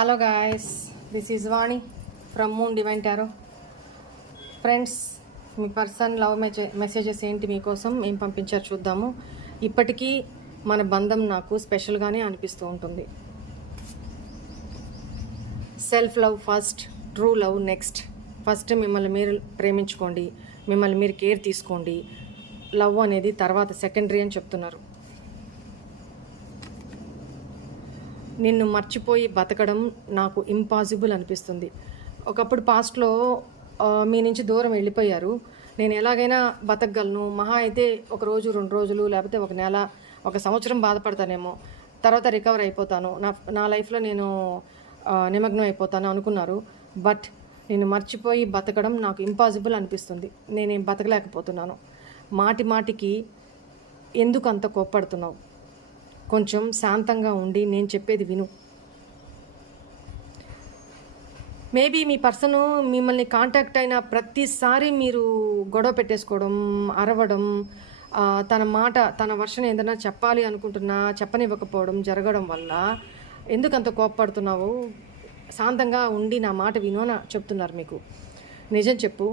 Hello guys, this is Vani from moon divine tarot. Friends, me person love messages ఏంటి మీకోసం ఏం పంపించారు చూద్దాము. ఇప్పటికీ మన బంధం నాకు స్పెషల్గానే అనిపిస్తూ ఉంటుంది. Self love first, true love next. First మిమ్మల్ని మీరు ప్రేమించుకోండి, మిమ్మల్ని మీరు కేర్ తీసుకోండి. లవ్ అనేది తర్వాత సెకండరీ అని చెప్తున్నారు. నిన్ను మర్చిపోయి బతకడం నాకు ఇంపాసిబుల్ అనిపిస్తుంది. ఒకప్పుడు పాస్ట్లో మీ నుంచి దూరం వెళ్ళిపోయారు. నేను ఎలాగైనా బతకగలను, మహా అయితే ఒక రోజు 2 రోజులు లేకపోతే ఒక నెల, ఒక సంవత్సరం బాధపడతానేమో, తర్వాత రికవర్ అయిపోతాను, నా లైఫ్లో నేను నిమగ్నం అయిపోతాను అనుకున్నారు. బట్ నిన్ను మర్చిపోయి బతకడం నాకు ఇంపాసిబుల్ అనిపిస్తుంది. నేనేం బతకలేకపోతున్నాను. మాటికి ఎందుకు అంత కోప్పడుతున్నావు? కొంచెం శాంతంగా ఉండి నేను చెప్పేది విను. మేబీ మీ పర్సను మిమ్మల్ని కాంటాక్ట్ అయిన ప్రతిసారి మీరు గొడవ పెట్టేసుకోవడం, అరవడం, తన వర్షన్ ఏదైనా చెప్పాలి అనుకుంటున్నా చెప్పనివ్వకపోవడం జరగడం వల్ల ఎందుకంత కోప్పడుతున్నావు? శాంతంగా ఉండి నా మాట విను అని చెప్తున్నారు మీకు. నిజం చెప్పు,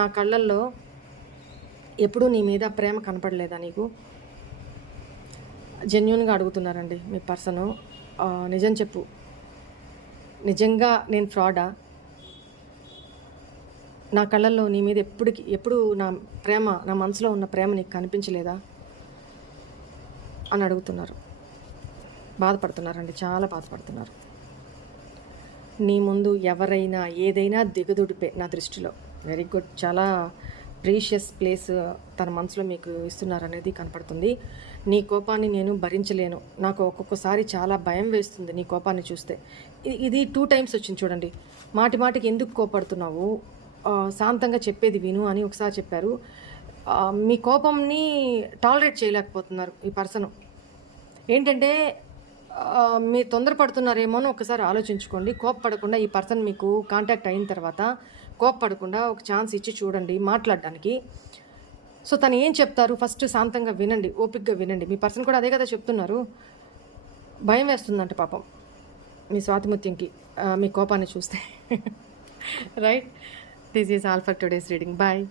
నా కళ్ళల్లో ఎప్పుడూ నీ మీద ప్రేమ కనపడలేదా నీకు? జెన్యూన్గా అడుగుతున్నారండి మీ పర్సను. నిజం చెప్పు, నిజంగా నేను ఫ్రాడా? నా కళ్ళల్లో నీ మీద ఎప్పుడు నా మనసులో ఉన్న ప్రేమ నీకు కనిపించలేదా అని అడుగుతున్నారు. బాధపడుతున్నారండి, చాలా బాధపడుతున్నారు. నీ ముందు ఎవరైనా ఏదైనా దిగదుడిపే నా దృష్టిలో. వెరీ గుడ్, చాలా ప్రీషియస్ ప్లేస్ తన మనసులో మీకు ఇస్తున్నారనేది కనపడుతుంది. నీ కోపాన్ని నేను భరించలేను, నాకు ఒక్కొక్కసారి చాలా భయం వేస్తుంది నీ కోపాన్ని చూస్తే. ఇది 2 times వచ్చింది చూడండి. మాటికి ఎందుకు కోపడుతున్నావు, శాంతంగా చెప్పేది విను అని ఒకసారి చెప్పారు. మీ కోపంని టాలరేట్ చేయలేకపోతున్నారు ఈ పర్సన్. ఏంటంటే మీరు తొందరపడుతున్నారేమో అని ఒకసారి ఆలోచించుకోండి. కోప్పడకుండా ఈ పర్సన్ మీకు కాంటాక్ట్ అయిన తర్వాత కోప్పడకుండా ఒక ఛాన్స్ ఇచ్చి చూడండి మాట్లాడడానికి. సో తను ఏం చెప్తారు ఫస్ట్ శాంతంగా వినండి, ఓపిక్గా వినండి. మీ పర్సన్ కూడా అదే కదా చెప్తున్నారు. భయం వేస్తుందంట పాపం మీ స్వాతిముత్యంకి మీ కోపాన్ని చూస్తే. Right, this is all for today's reading. Bye.